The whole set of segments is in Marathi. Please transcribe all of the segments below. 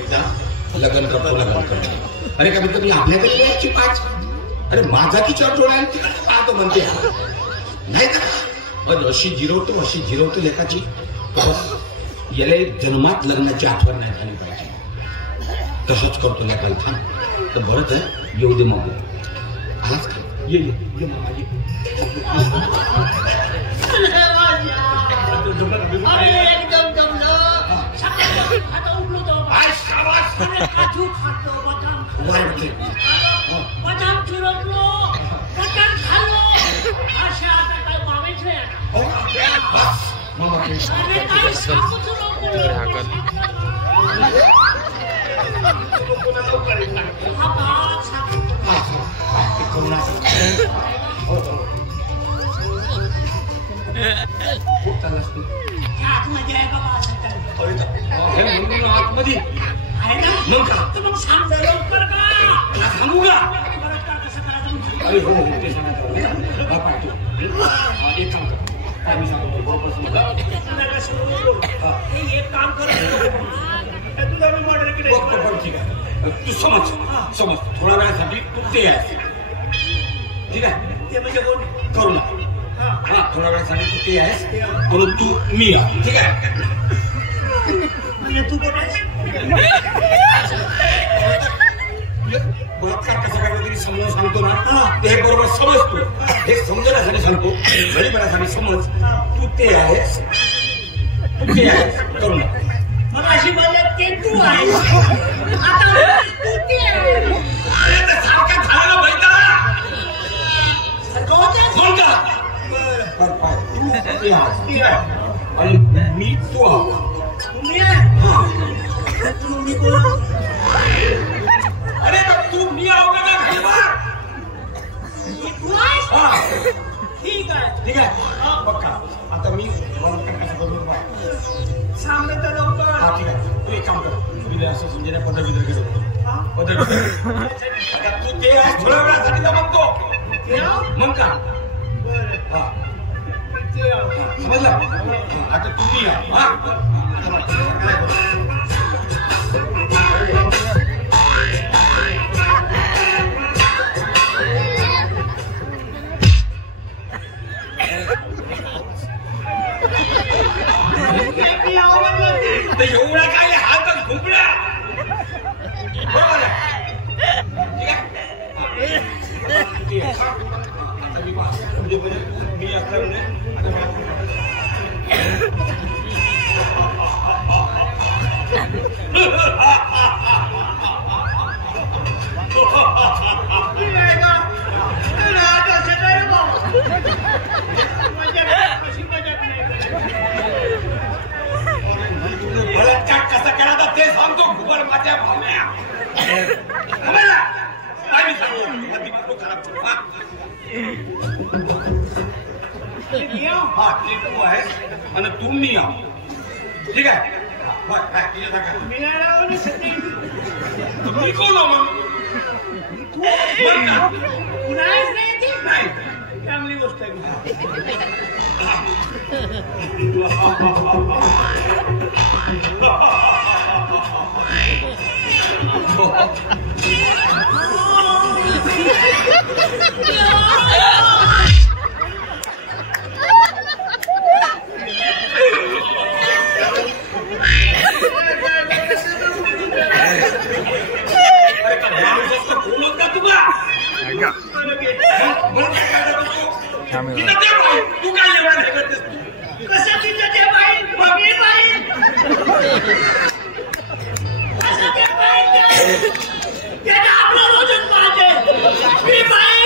एकदा लग्न करतो लग्न करतो. अरे कमीत कमी आपल्याकडे यायची 5. अरे माझा की चोट आहे तिकडे पाहतो म्हणते नाही का. अशी जिरवतो लेखाची. याला जन्मात लग्नाची आठवण नाही झाली पाहिजे. तसंच करतो लेखाला. थांब तर बरंच आहे. येऊ दे मग. आलाच का? ये तू समज थोड्या वेळासाठी तू ते आहे. ठीक आहे. ते म्हणजे कोण करू नका. हा थोड्या वेळासाठी तू ते आहेस म्हणून तू मी आहे. ठीक आहे. म्हणजे तू कोण आहेस बलात्कार कसा करायला तरी समजावून सांगतो ना. ते बरोबर समज. तू हे समजण्यासाठी सांगतो. गरीबरासाठी समज. तू ते आहेस. तू ते आहेस करू नका. मग अशी बोलत ते तू आहेस. आता तू ते आहेस. अरे तर सारखं झालं ना बैठा. कोणता तू ते आहेस आणि मी तू आहो. तुम्ही मी कोण? अरे तू मी आहो का ठीक आहे. बघा आता मी कसं करून सांगलं तर लवकर. हा ठीक आहे. तू एक काम कर. तुम्ही असं समजेल पदर विदर घेतो. पदर आता तू ते थोड्या वेळासाठी तर म्हणतो मग का समजलं. आता तुम्ही एवढा काय हातच घुमला. बरोबर मी बलात्कार कसा करायचा ते सांगतो. घुबर माझ्या भावना हा ते तू आहेस आणि तू मी आहो. ठीक आहे. मी कोण नाही चांगली गोष्ट आहे. तू काय एवढा कसं तिथं ते बाई मम्मी बाई त्याला आपलं रोजच पाहिजे. मी बाई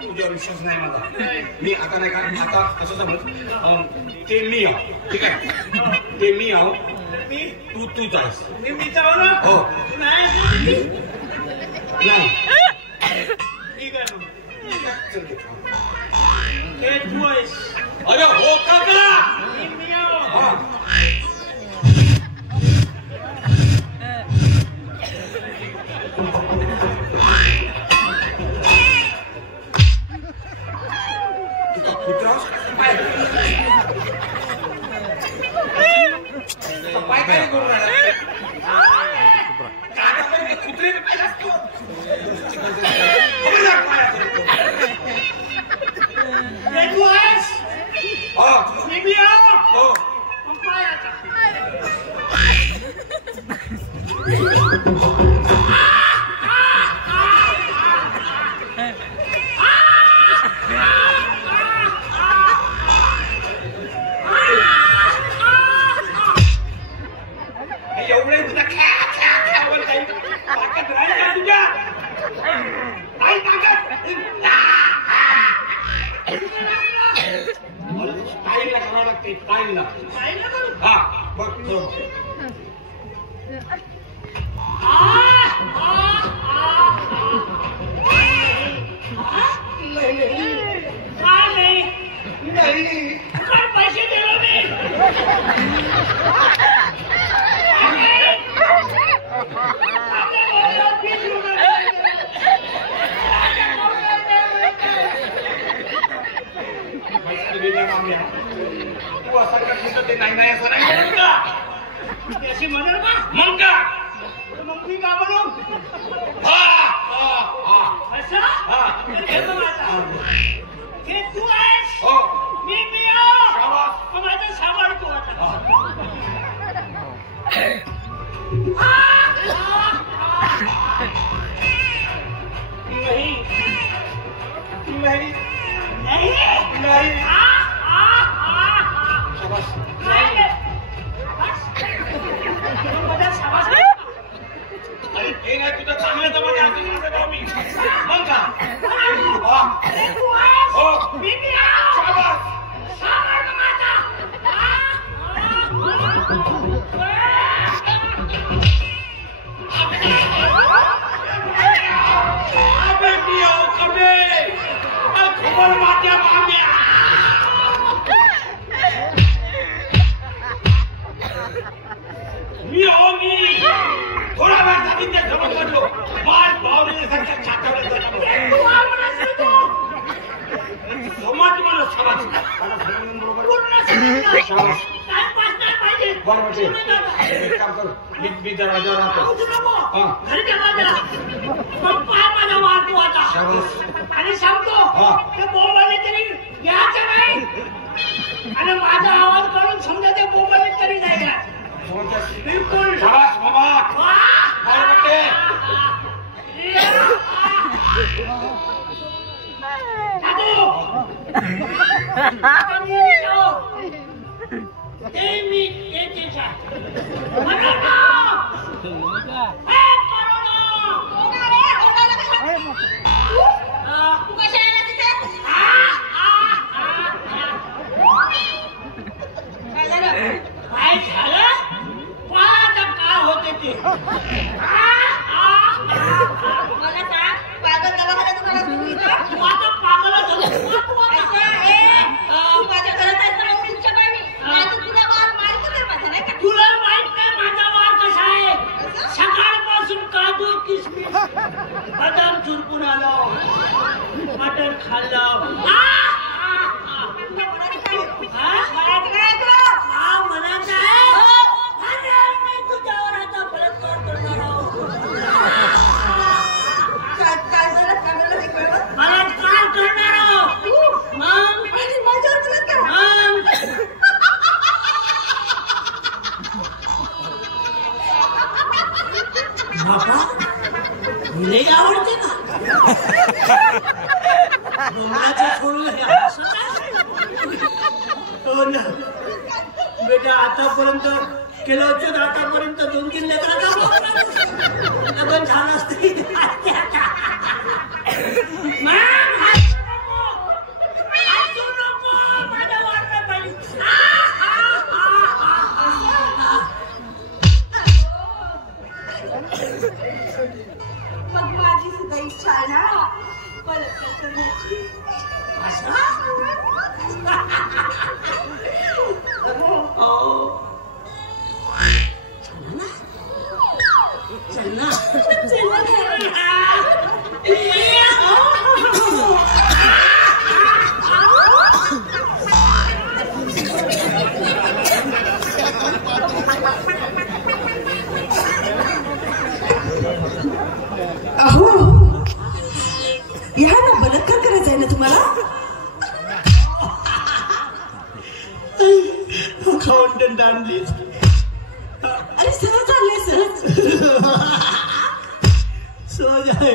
तुझ्यावर विश्वास नाही माझा. मी आता नाही का आता असं समज ते मी आहो. ठीक आहे. ते मी आहो. तू तूच आहेस. मी आहो ना. हो नाही चल घे. हे तू आहेस. अरे हो काका. मी आहो. पाय काय करून कुत्रे तू आहेस. मी आहो. पाय आता. एवढे तुझा खेळावर काही ताकद राहील का तुझ्या? नाही ताकद. स्टाईलला करावं लागते. स्टाईलला. हा बघ नाही पैसे दिले मी. तू असा का ते नाही नाही असं नाही म्हणून का अशी म्हणेल का? मग का मग मी का म्हणू? असं हे बघ आता. हे तू आहेस. मी आहो. माझं सामान तू आता. नाही नाही नाही नाही. अरे ते नाही तुझं चांगलं जमत असं मी मग का मी हो मी थोडा वेळ झाली त्या जवळ पडलो. माल पावलेल्यासारख्या छातावल्या समाज मला समाज एक काम कर. मी दरवाजा राहतो. आणि सांगतो ते बोंबाले तरी यायचं नाही. आणि माझा आवाज करून समजा ते बोंबाले तरी नाही या. बिलकुल. शाबास बाबा. काय म्हणते? काय झालं? पाहता काय होते ते. मला सांग, पागल दवाखाना तुम्हाला सुरू इथं? तू आता पागलच झाली. तू माझ्या घरात आहेस ना, मग तुमच्या बाई. नाहीतर तुला वार मारतो तर माझा नाही का? तुला माहित नाही माझा वार कसा आहे. सकाळपासून काजू किसमिस बदाम चुरपून आलो. मटण खाल्लं. म्हणायचं काय तुला? हा म्हणायचं आहे. अरे मी तुझ्यावर आता बलात्कार करणार आहोत. काय झालं हे कळलं? बलात्कार करणार आहोत. मग माझ्यावर बलात्कार? बाबा लई आवडते ना. डोंगराचं सोडून हे हसत आहे. हो ना बेटा. आतापर्यंत केलं होतं. आतापर्यंत 2-3 लेकराचा लग्न झालं असतं. माझ्या वाटलं पाहिजे. मग माझी सुद्धा इच्छा आहे ना. बलात्कार करण्याची भाषा. चल ना अहो या ना बलात्कार करायचा आहे ना तुम्हाला. खाऊन आणलीच. अरे सहज आले सहज आहे.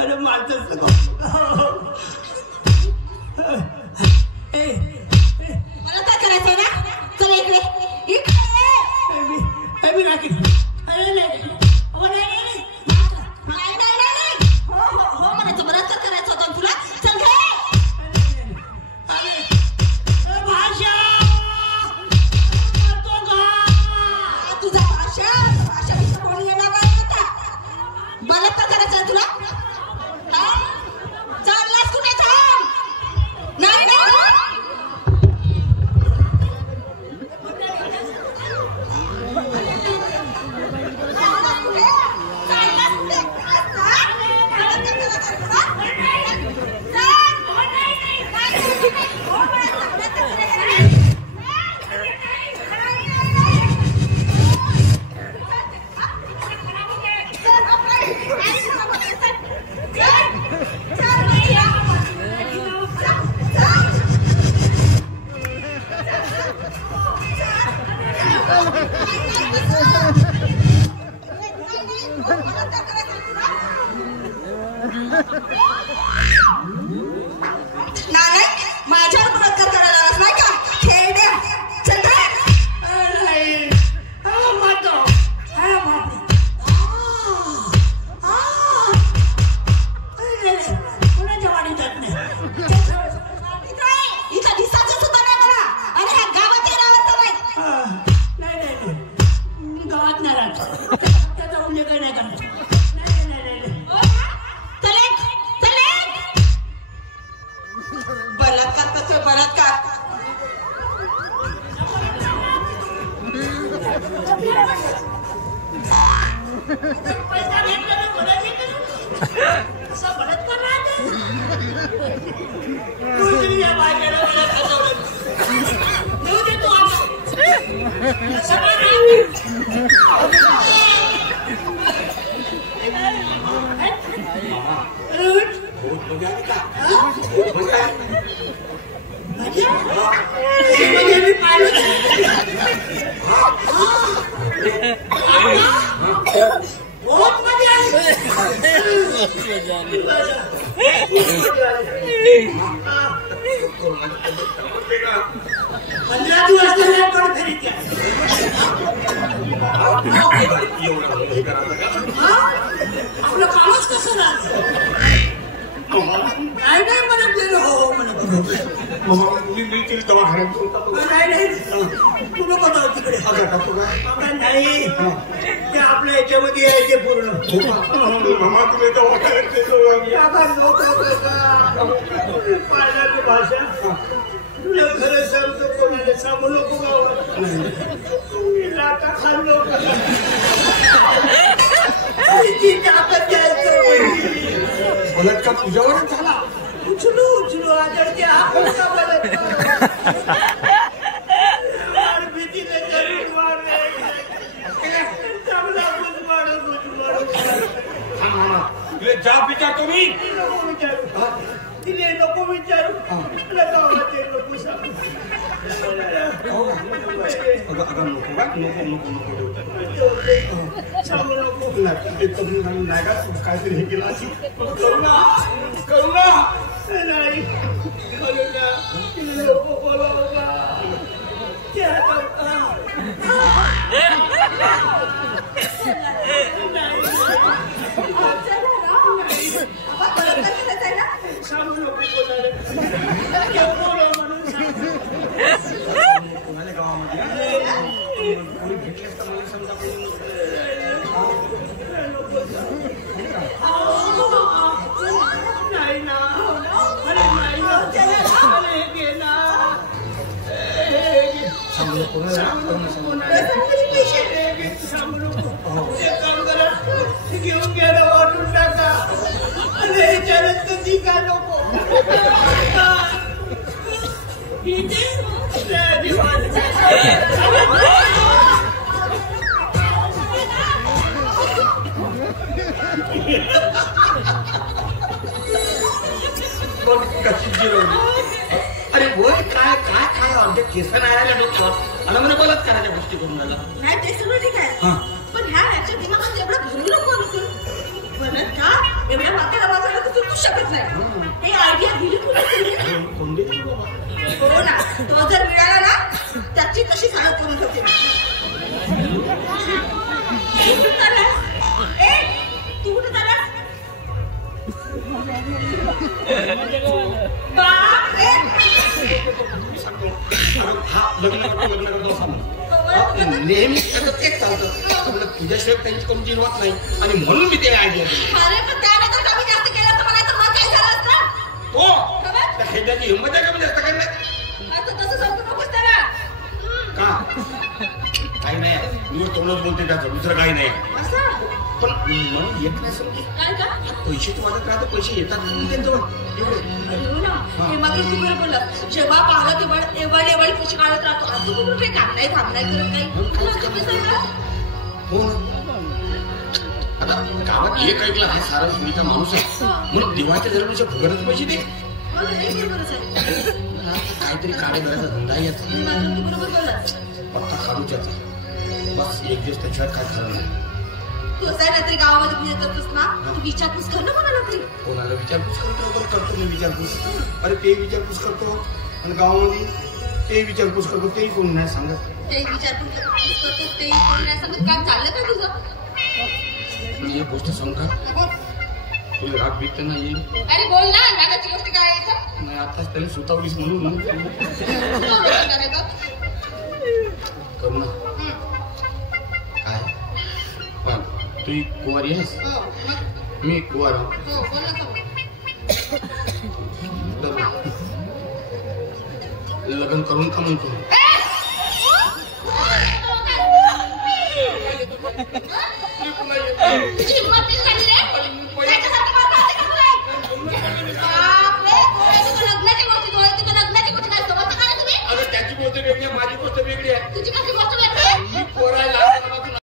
अरे माझं मला काय करायचंय ना. चल इकडे मी राखी. अरे नाही हो म्हणायचं बलात्कार करायचा होता तुला. चल घे भाषा तुझा भाषा कोणी येणार नाही आता. बलात्कार करायचा आहे तुला. चाललास कुठे. थांब. नाही नाही माझ्यावर बलात्कार करायला आलास नाही का. खेळ द्या. चल कोणाच्या वाडी जात नाही. इथं दिसायचं सुद्धा नाही मला. अरे ह्या गावात येणार नाही. नाही मी गावात नाही राहत. त्याचा उल्लेख नाही करत. नाही बलात्कार करतोय बलात्कार. पैसा घेतला तर बोलायचे का? असं बलात्कार राहते. तू या बायकाला मला खाजवलं. देऊ दे तू आता. असं नाही. बहुत मजा आली. 15 दिवस झाले पण खरीद आपलं कामच कसं राहतं. नाही म्हणत गेलो. हो म्हणत नाही तू नको जाऊ तिकडे. नाही ते आपल्या याच्यामध्ये यायचे पूर्ण. पाळण्याची भाषा तुला खरं सांगतो. कोणाला सांगू नको गावात. तुम्ही लाटा खाल्लो बलात्कार तुझ्यावरच झाला. उचलू आदळते आपण का बलात्कार भीतीने जरूर मारले. चांगला गुजमाडू तुला जाब विचारतो मी. नको विचारू. तिने नको विचारू. आपल्या गावात नको सांगू. सांगू नको. नाही का काहीतरी हे केलं अशी करुणा नाही करुणा तिने नको बोलावं. त्या सांगू नको कोणाला म्हणून कोणाला गावामध्ये कोणी भेटलेस तर मला समजा नको एक काम करा, घेऊन गेला वाटून टाका आणि विचारत कधी का नको बघ कशी जिरवली. अरे वय काय काय काय आमच्या केस नाही आल्या डोक्यावर आणि मला बलात्काराच्या गोष्टी करून आला. नाही ते सगळं ठीक आहे, पण ह्याच्या दिमागात एवढं भरू नको नसून बलात्कार एवढ्या म्हाताऱ्या बाजूला तर सुटू शकत नाही. हे आयडिया दिली कुठे हो ना, तो जर मिळाला ना त्याची कशी साळत करून ठेवते. तू कुठे चालला? हा लग्न करतो नेहमी तेच चालतं. तुझ्याशिवाय त्यांची करून जिरवत नाही आणि म्हणून मी त्याला आयडिया दिली. अरे पण त्यानंतर कमी जास्त केलं तर मला मग काय झालं असतं? हो त्याची हिंमत आहे कमी जास्त करण्यात. आता तसं समजू नकोस त्याला. का काही नाही, मी तोंडच बोलते त्याचं, दुसरं काही नाही. असं पण म्हणून येत नाही समजे काय का? पैसे तू वाजत राहतो, पैसे येतात म्हणून त्यांच्यावर एवढे. हे मात्र तू बरं बोलला. जेव्हा पाहलं तेव्हा एवढे पैसे काढत राहतो. आता तू कुठे काम नाही करत काही. हो ना, आता गावात एक ऐकला हा सारा सुनीचा माणूस आहे म्हणून देवाच्या जन्माच्या फुगडच पैसे दे. काहीतरी काढे करायचा धंदा येत पत्ता काढू त्याचा. बस एक दिवस त्याच्यावर काय खरं नाही. तू असं आहे नाहीतरी गावामध्ये येतच ना, तू विचारपूस कर ना कोणाला तरी. कोणाला विचारपूस करतो मी विचारपूस. अरे ते विचारपूस करतो आणि गावामध्ये ते विचारपूस करतो, तेही कोण नाही सांगत. ते विचारपूस करतो ते कोण नाही सांगत. काम चाललं का तुझं? मी एक गोष्ट सांग का, तुला राग बीत नाही. अरे बोल ना, रागाची गोष्ट काय आहे? नाही आताच त्याला सुतावलीस म्हणून करू ना. काय पण तू कुवारी आहेस, मी कुवार. लग्न करून का म्हणतो? लग्नाची गोष्ट त्याची गोष्ट वेगळी आहे, माझी गोष्ट वेगळी आहे. तुझी कशी गोष्ट